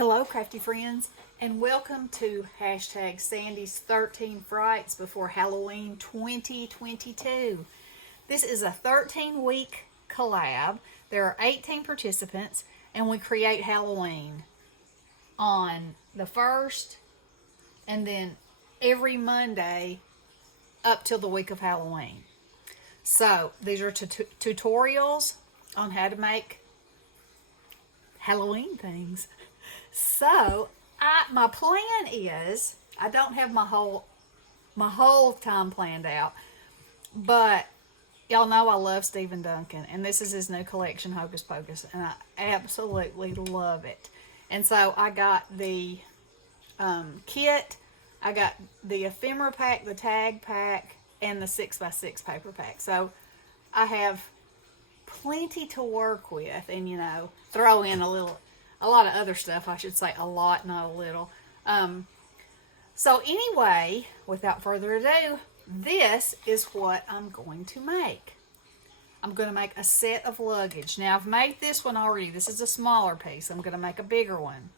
Hello, crafty friends, and welcome to hashtag Sandy's 13 Frights Before Halloween 2022. This is a 13-week collab. There are 18 participants, and we create Halloween on the 1st and then every Monday up till the week of Halloween. So these are tutorials on how to make Halloween things. So my plan is, I don't have my whole time planned out, but y'all know I love Stephen Duncan, and this is his new collection, Hocus Pocus, and I absolutely love it. And so I got the kit, I got the ephemera pack, the tag pack, and the 6x6 paper pack. So I have plenty to work with, and throw in a lot of other stuff, I should say, a lot, not a little. So anyway, without further ado, this is what I'm going to make. I'm going to make a set of luggage. Now, I've made this one already. This is a smaller piece. I'm going to make a bigger one.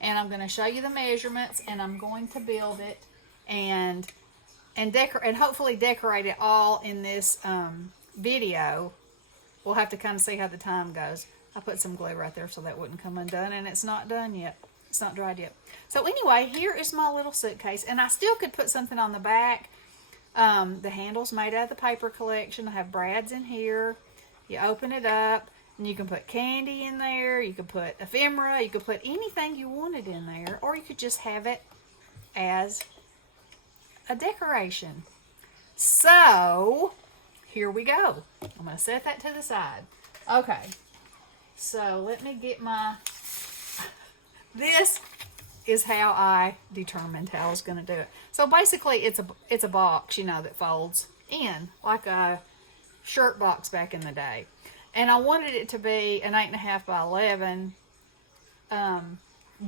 And I'm going to show you the measurements, and I'm going to build it and hopefully decorate it all in this video. We'll have to kind of see how the time goes. I put some glue right there so that wouldn't come undone, and it's not done yet. It's not dried yet. So anyway, here is my little suitcase, and I still could put something on the back. The handle's made out of the paper collection. I have brads in here. You open it up, and you can put candy in there. You could put ephemera. You could put anything you wanted in there, or you could just have it as a decoration. So here we go. I'm going to set that to the side. Okay. So let me get this is how I determined how I was going to do it. So basically it's a box, that folds in like a shirt box back in the day. And I wanted it to be an 8.5 by 11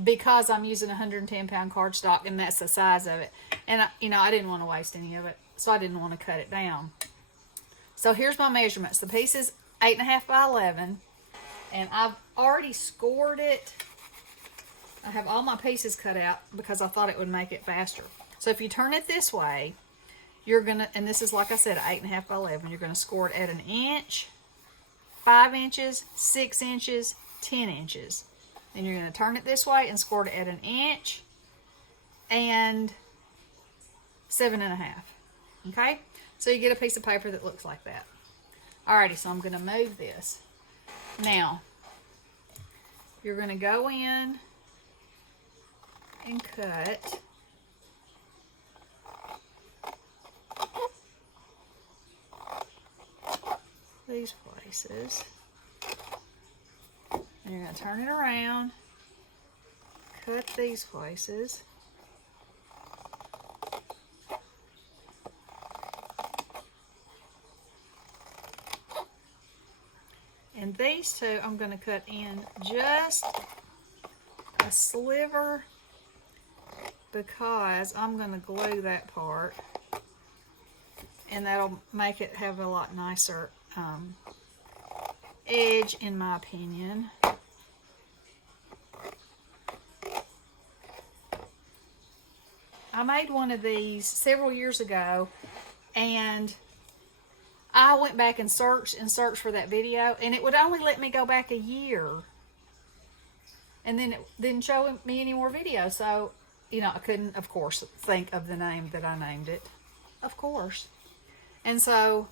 because I'm using 110-pound cardstock, and that's the size of it. And I didn't want to waste any of it, so I didn't want to cut it down. So here's my measurements. The piece is 8.5 by 11. And I've already scored it. I have all my pieces cut out because I thought it would make it faster. So if you turn it this way, you're going to, and this is like I said, 8.5 by 11, you're going to score it at 1 inch, 5 inches, 6 inches, 10 inches. Then you're going to turn it this way and score it at 1 inch and 7.5. Okay? So you get a piece of paper that looks like that. Alrighty, so I'm going to move this. Now, you're going to go in and cut these places. And you're going to turn it around, cut these places. And these two I'm going to cut in just a sliver because I'm going to glue that part, and that'll make it have a lot nicer edge, in my opinion. I made one of these several years ago, and I went back and searched for that video, and it would only let me go back a year. And then it didn't show me any more videos. So, I couldn't, of course, think of the name that I named it. Of course. And so,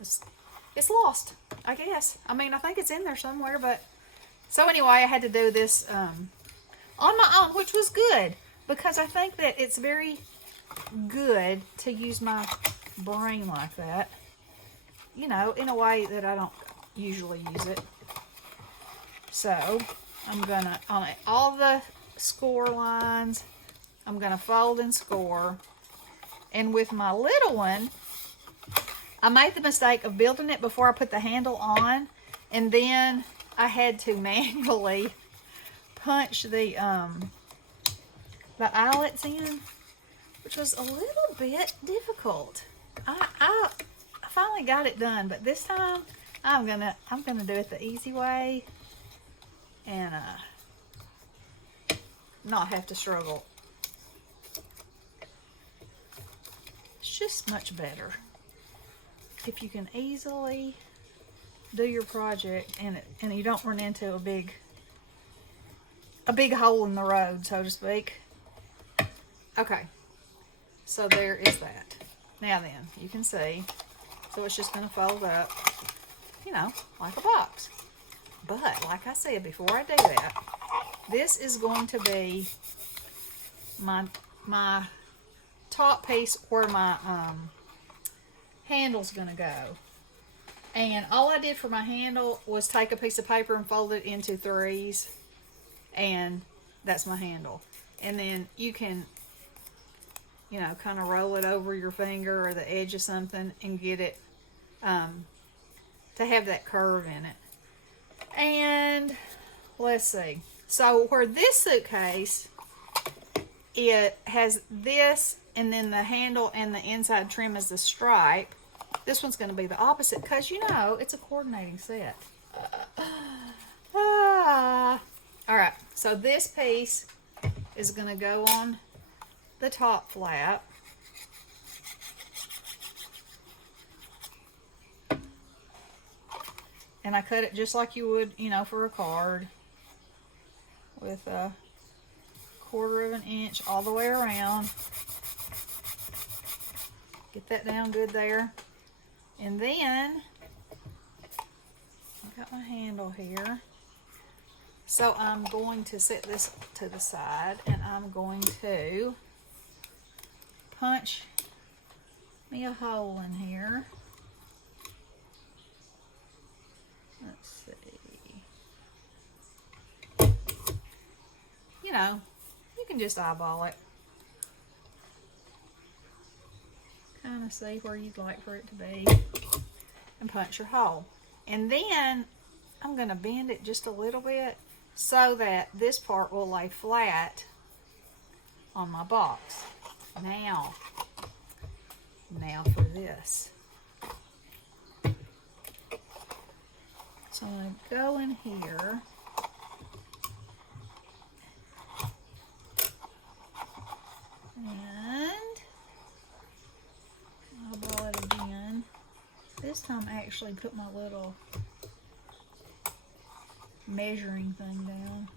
it's lost, I guess. I think it's in there somewhere, but... So anyway, I had to do this on my own, which was good. Because I think that it's very good to use my brain like that. In a way that I don't usually use it. So, I'm going to, on all the score lines, I'm going to fold and score. And with my little one, I made the mistake of building it before I put the handle on. And then I had to manually punch the eyelets in, which was a little bit difficult. I finally got it done, but this time I'm gonna do it the easy way, and not have to struggle. It's just much better if you can easily do your project and you don't run into a big hole in the road, so to speak. Okay, so there is that. Now then, you can see, so it's just going to fold up, you know, like a box. But like I said, before I do that, this is going to be my top piece where my handle's going to go. And all I did for my handle was take a piece of paper and fold it into threes, and that's my handle. And then you can, you know, kind of roll it over your finger or the edge of something and get it to have that curve in it. And let's see. So where this suitcase, it has this, and then the handle and the inside trim is the stripe. This one's going to be the opposite because, you know, it's a coordinating set. All right, so this piece is going to go on the top flap. And I cut it just like you would, you know, for a card, with a 1/4 of an inch all the way around. Get that down good there. And then I've got my handle here. So I'm going to set this to the side, and I'm going to punch me a hole in here. Let's see. You know, you can just eyeball it. Kind of see where you'd like for it to be and punch your hole. And then I'm going to bend it just a little bit so that this part will lay flat on my box. Now for this. So I'm going to go in here and I'll ball it again. This time I actually put my little measuring thing down.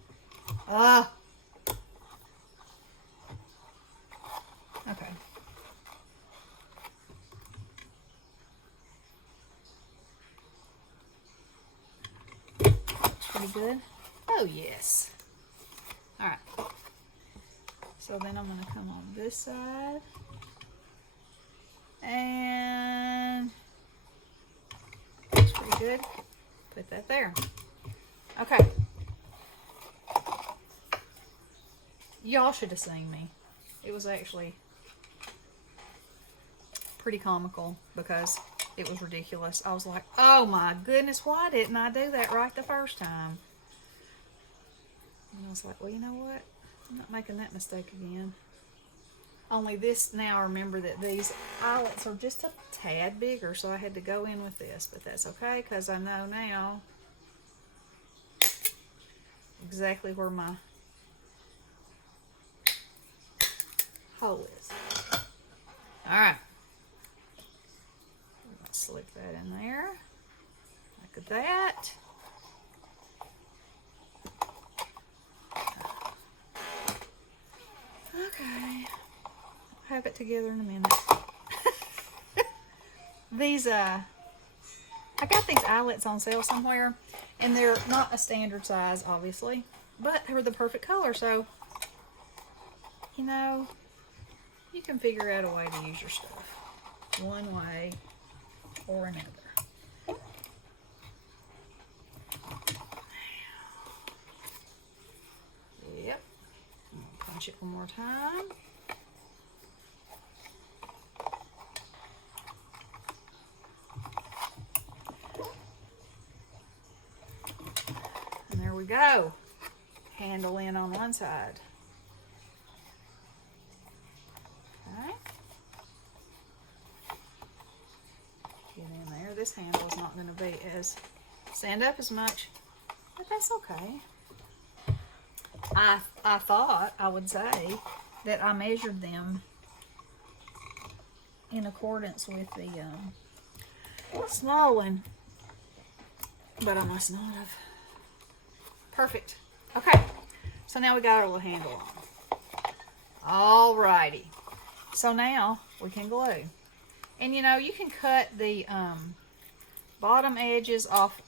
Okay. Pretty good. Oh yes. All right. So then I'm going to come on this side and that's pretty good. Put that there. Okay. Y'all should have seen me. It was actually pretty comical because it was ridiculous. I was like, oh my goodness, why didn't I do that right the first time? And I was like, well, you know what? I'm not making that mistake again. Only this, now I remember that these eyelets are just a tad bigger, so I had to go in with this, but that's okay because I know now exactly where my hole is. All right. Let's slip that in there. Look at that. Okay. I'll have it together in a minute. These, I got these eyelets on sale somewhere, and they're not a standard size, obviously, but they were the perfect color, so, you know, you can figure out a way to use your stuff one way or another. Yep. Punch it one more time. And there we go. Handle in on one side. Okay. Get in there. This handle is not going to be as stand up as much, but that's okay. I thought I would say that I measured them in accordance with the small one, but I must not have. Perfect. Okay, so now we got our little handle on. Alrighty, so now we can glue. And you know, you can cut the bottom edges off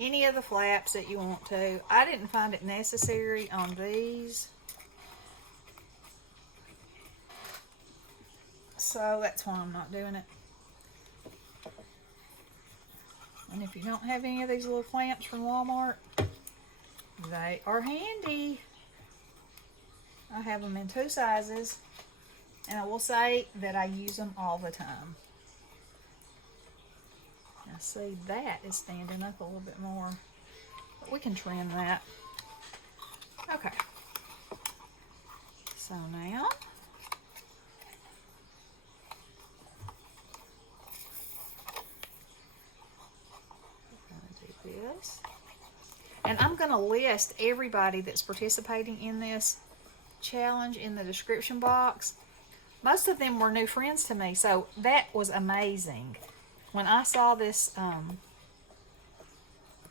any of the flaps that you want to. I didn't find it necessary on these, so that's why I'm not doing it. And if you don't have any of these little clamps from Walmart, they are handy. I have them in 2 sizes, and I will say that I use them all the time. Now see, that is standing up a little bit more, but we can trim that. Okay, so now we're going to do this, and I'm going to list everybody that's participating in this challenge in the description box. Most of them were new friends to me, so that was amazing. When I saw this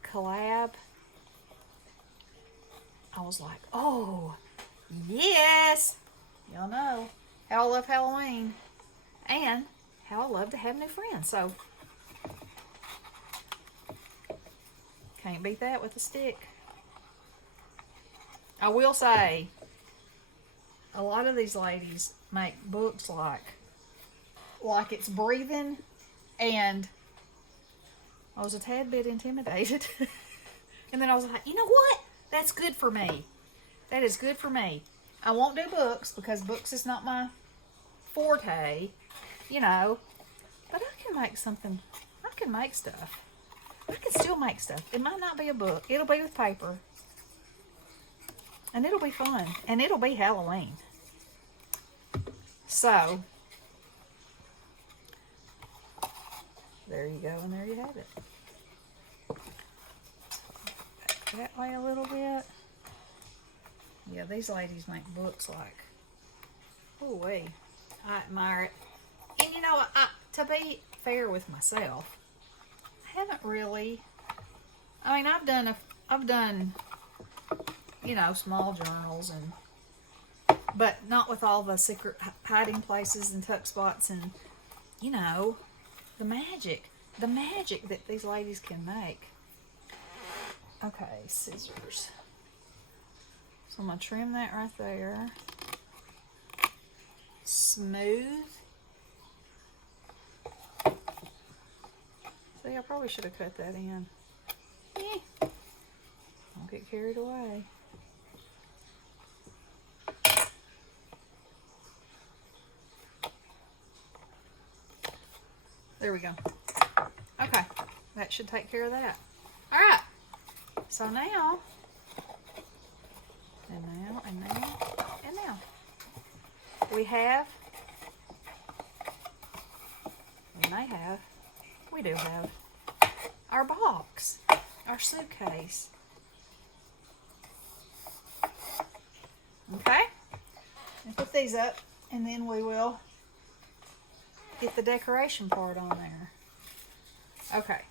collab, I was like, oh, yes! Y'all know how I love Halloween and how I love to have new friends. So, can't beat that with a stick. I will say, a lot of these ladies make books like it's breathing, and I was a tad bit intimidated. And then I was like, you know what? That's good for me. That is good for me. I won't do books because books is not my forte, you know, but I can make something. I can make stuff. I can still make stuff. It might not be a book. It'll be with paper. And it'll be fun. And it'll be Halloween. So, there you go, and there you have it. Back that way a little bit. Yeah, these ladies make books like, oh wait, I admire it. And you know, to be fair with myself, I haven't really. I mean, I've done, you know, small journals but not with all the secret hiding places and tuck spots and, you know, the magic that these ladies can make. Okay, scissors. So I'm going to trim that right there. Smooth. See, I probably should have cut that in. Don't get carried away. There we go. Okay, that should take care of that. All right, so now, and now, we do have our box, our suitcase. Okay, and put these up, and then we will get the decoration part on there. Okay,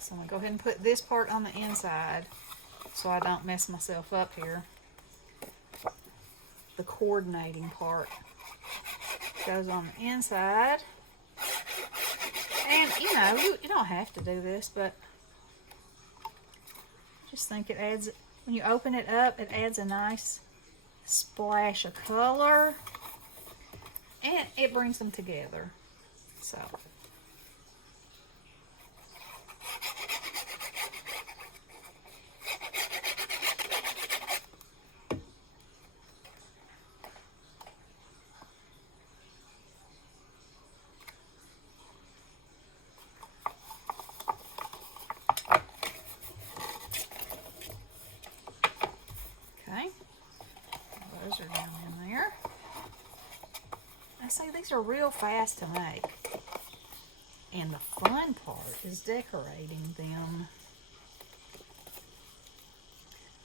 so I'm going to go ahead and put this part on the inside so I don't mess myself up here. The coordinating part goes on the inside. And, you know, you don't have to do this, but just think it adds, when you open it up, it adds a nice splash of color. And it brings them together. So. Okay. Those are down in there. I say these are real fast to make. And the fun part is decorating them.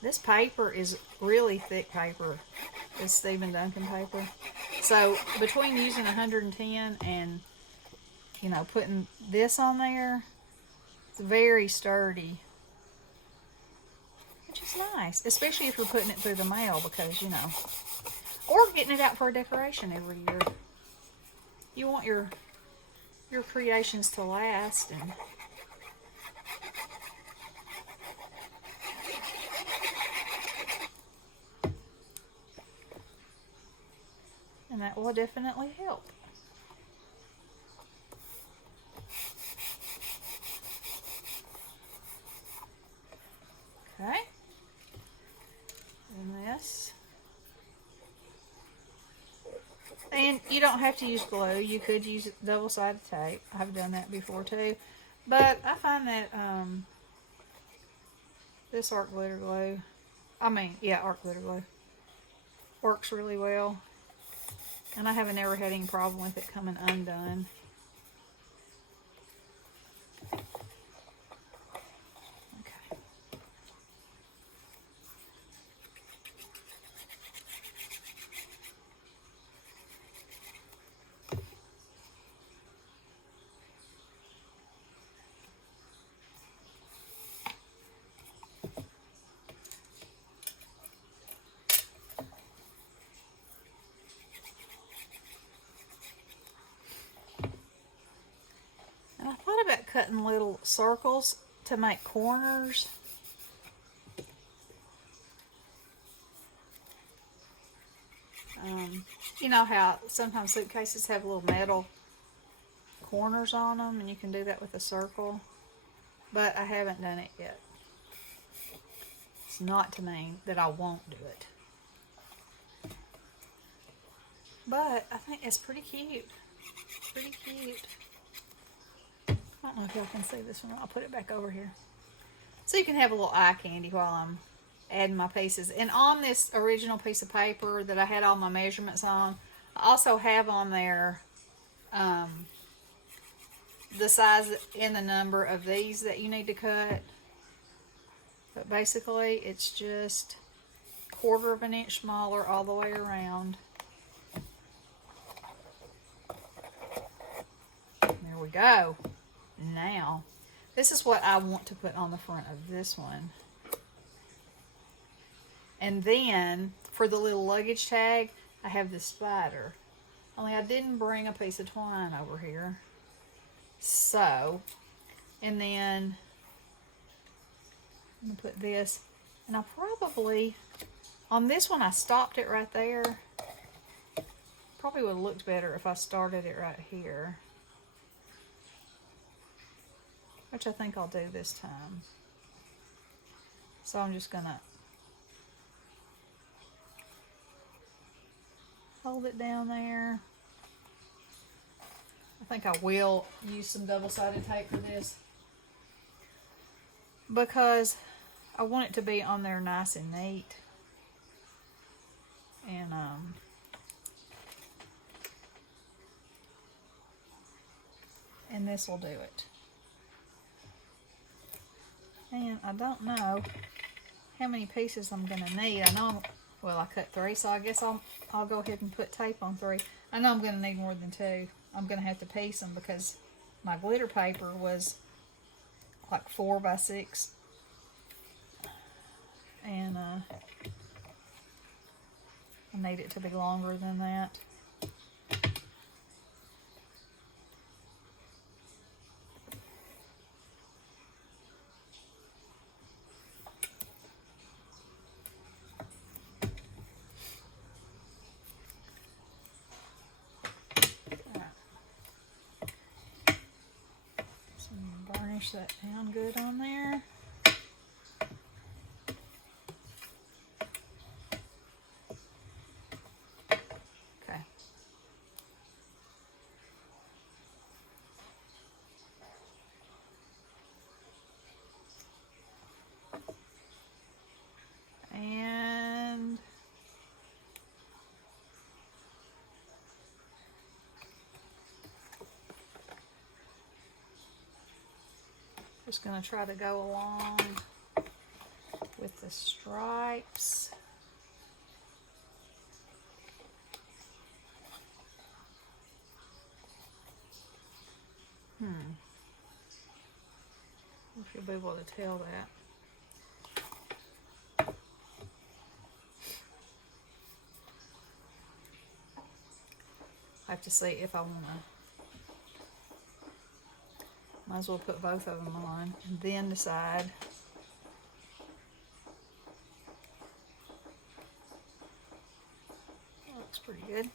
This paper is really thick paper. This Stephen Duncan paper. So between using 110 and, you know, putting this on there, it's very sturdy. Which is nice, especially if you're putting it through the mail because, you know, or getting it out for a decoration every year. You want your creations to last, and that will definitely help. Okay. And this. And you don't have to use glue. You could use double-sided tape. I've done that before too. But I find that this art glitter glue, art glitter glue, works really well. And I haven't ever had any problem with it coming undone. And I thought about cutting little circles to make corners. You know how sometimes suitcases have little metal corners on them, and you can do that with a circle. But I haven't done it yet. It's not to mean that I won't do it. But I think it's pretty cute. Pretty cute. I don't know if y'all can see this one. I'll put it back over here. So you can have a little eye candy while I'm adding my pieces. And on this original piece of paper that I had all my measurements on, I also have on there the size and the number of these that you need to cut. But basically it's just 1/4 of an inch smaller all the way around. There we go. Now, this is what I want to put on the front of this one. And then, for the little luggage tag, I have this spider. Only I didn't bring a piece of twine over here. So, and then, I'm going to put this. And I probably, on this one I stopped it right there. Probably would have looked better if I started it right here. Which I think I'll do this time. So I'm just going to hold it down there. I think I will use some double-sided tape for this because I want it to be on there nice and neat. And this will do it. And I don't know how many pieces I'm going to need. I know, well, I cut 3, so I guess I'll go ahead and put tape on 3. I know I'm going to need more than 2. I'm going to have to piece them because my glitter paper was like 4 by 6. And I need it to be longer than that. Burnish that down good on there. Okay. And just going to try to go along with the stripes. If you'll be able to tell that. I have to see if I want to. Might as well put both of them on and then decide. That looks pretty good.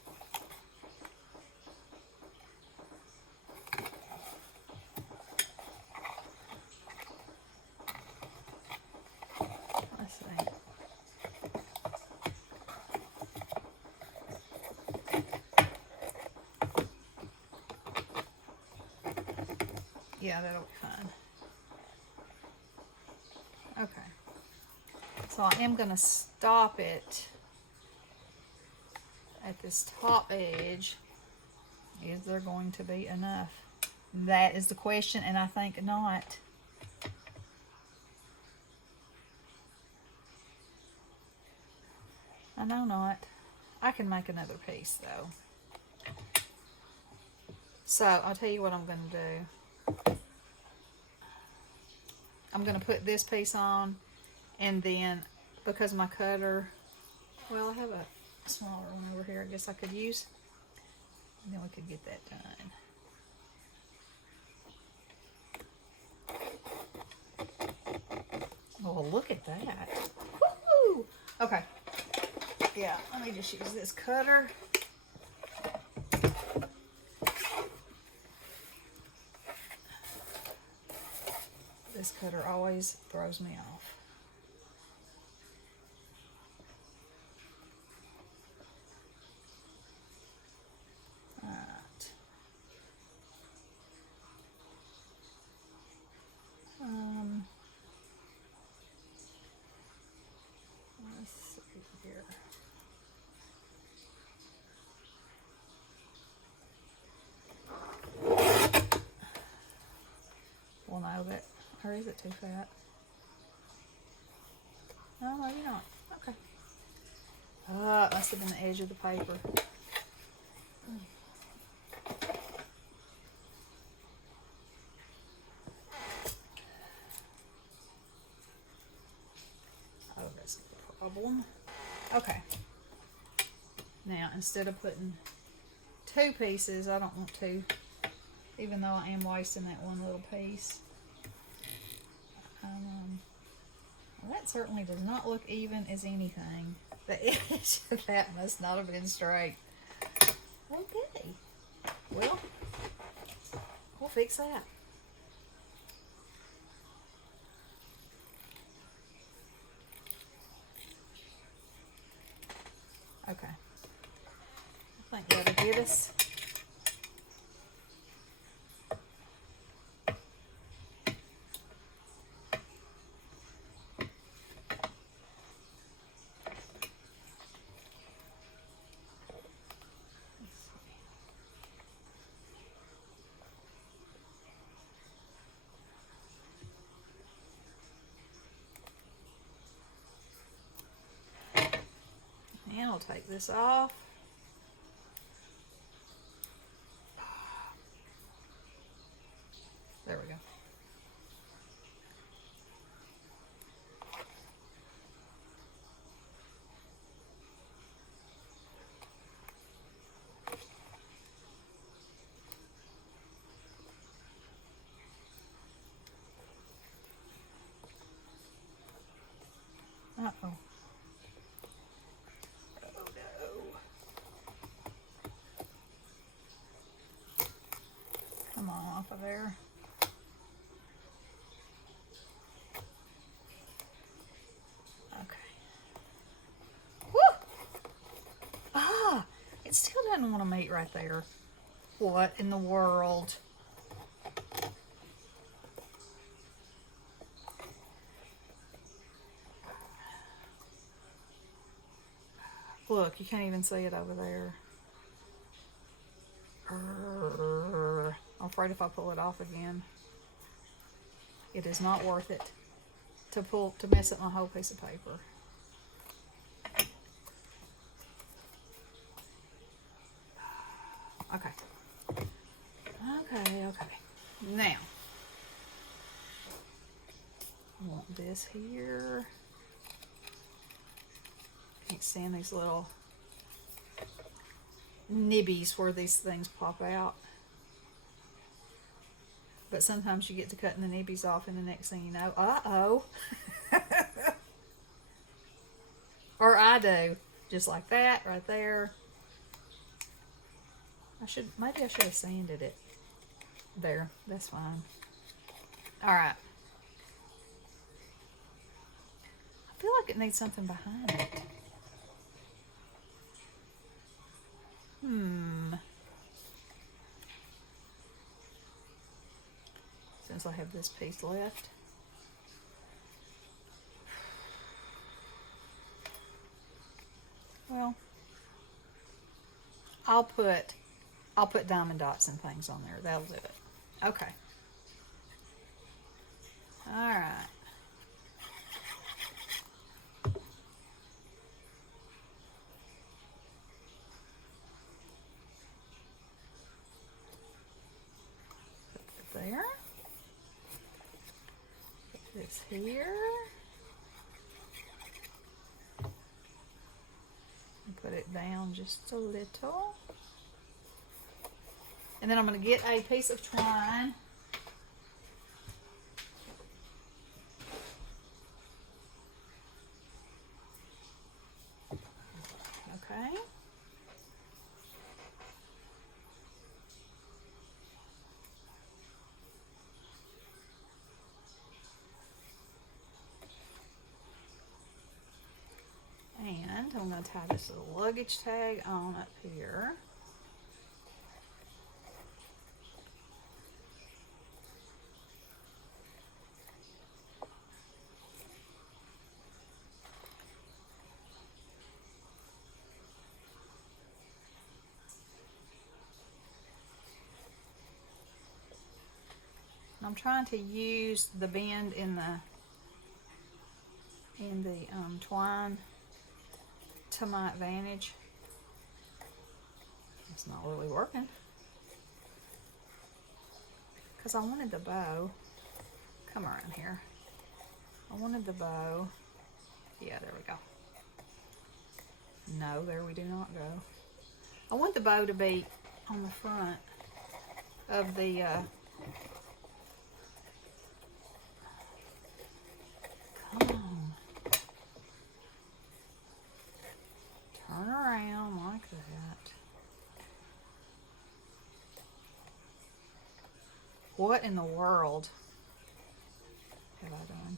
Let's see. Yeah, that'll be fine. Okay. So I am going to stop it at this top edge. Is there going to be enough? That is the question, and I think not. I know not. I can make another piece though. So I'll tell you what I'm going to do. I'm going to put this piece on, and then because my cutter, well, I have a smaller one over here I guess I could use, and then we could get that done. Oh, look at that. Woo-hoo! Okay. Yeah, let me just use this cutter. This cutter always throws me off. Alright. Let's see here. Well, no, that. Or is it too fat? No, maybe not. Okay. It must have been the edge of the paper. Oh, that's the problem. Okay. Now, instead of putting two pieces, I don't want to, even though I am wasting that one little piece. Well, that certainly does not look even as anything. The edge of that must not have been straight. Okay. Well, we'll fix that. Okay. I think that'll get us. And I'll take this off. There we go. Uh-oh. Oh no. Come on, off of there. Okay. Woo! Ah! It still doesn't want to meet right there. What in the world? Look, you can't even see it over there. I'm afraid if I pull it off again, it is not worth it. to mess up my whole piece of paper. Okay. Now, I want this here. Can't stand these little nibbies where these things pop out. But sometimes you get to cutting the nibbies off, and the next thing you know, uh-oh. Or I do. Just like that, right there. Maybe I should have sanded it. There, that's fine. Alright. I feel like it needs something behind it. Since I have this piece left. Well, I'll put diamond dots and things on there. That'll do it. Okay. All right. Put that there. Put this here. Put it down just a little. And then I'm going to get a piece of twine. Okay. And I'm going to tie this little luggage tag on up here. I'm trying to use the bend in the twine to my advantage. It's not really working because I wanted the bow. Come around here. I wanted the bow. Yeah, there we go. No, there we do not go. I want the bow to be on the front of the come on. Turn around like that. What in the world have I done?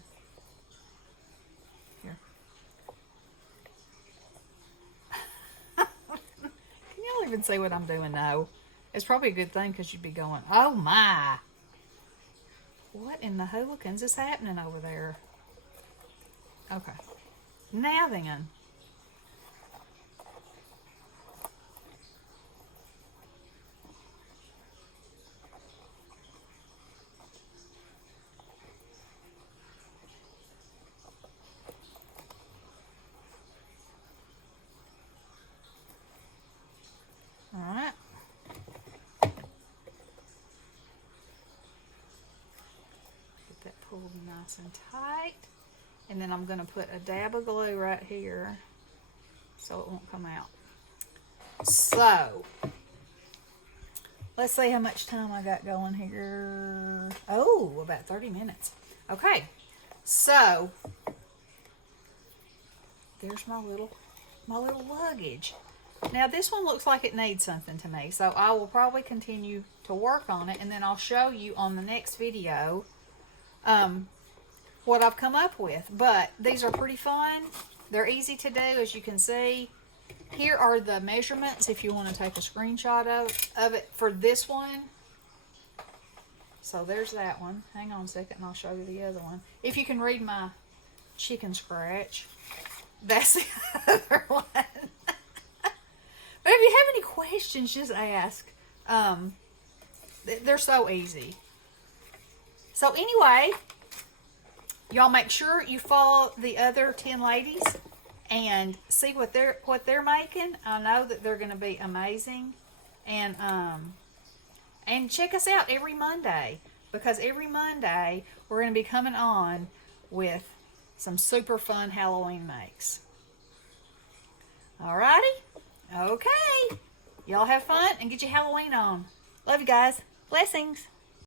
Here. Can y'all even see what I'm doing now? It's probably a good thing because you'd be going, oh my. What in the hooligans is happening over there? Okay. Now then. Alright. Get that pulled nice and tight. And then I'm going to put a dab of glue right here so it won't come out. So, let's see how much time I got going here. Oh, about 30 minutes. Okay, so there's my little luggage. Now this one looks like it needs something to me, so I will probably continue to work on it, and then I'll show you on the next video what I've come up with. But these are pretty fun. They're easy to do, as you can see. Here are the measurements if you want to take a screenshot of it for this one. So there's that one. Hang on a second and I'll show you the other one. If you can read my chicken scratch, that's the other one. But if you have any questions, just ask. They're so easy. So anyway, y'all make sure you follow the other 10 ladies and see what they're making. I know that they're going to be amazing. And check us out every Monday, because every Monday we're going to be coming on with some super fun Halloween makes. Alrighty? Okay. Y'all have fun and get your Halloween on. Love you guys. Blessings.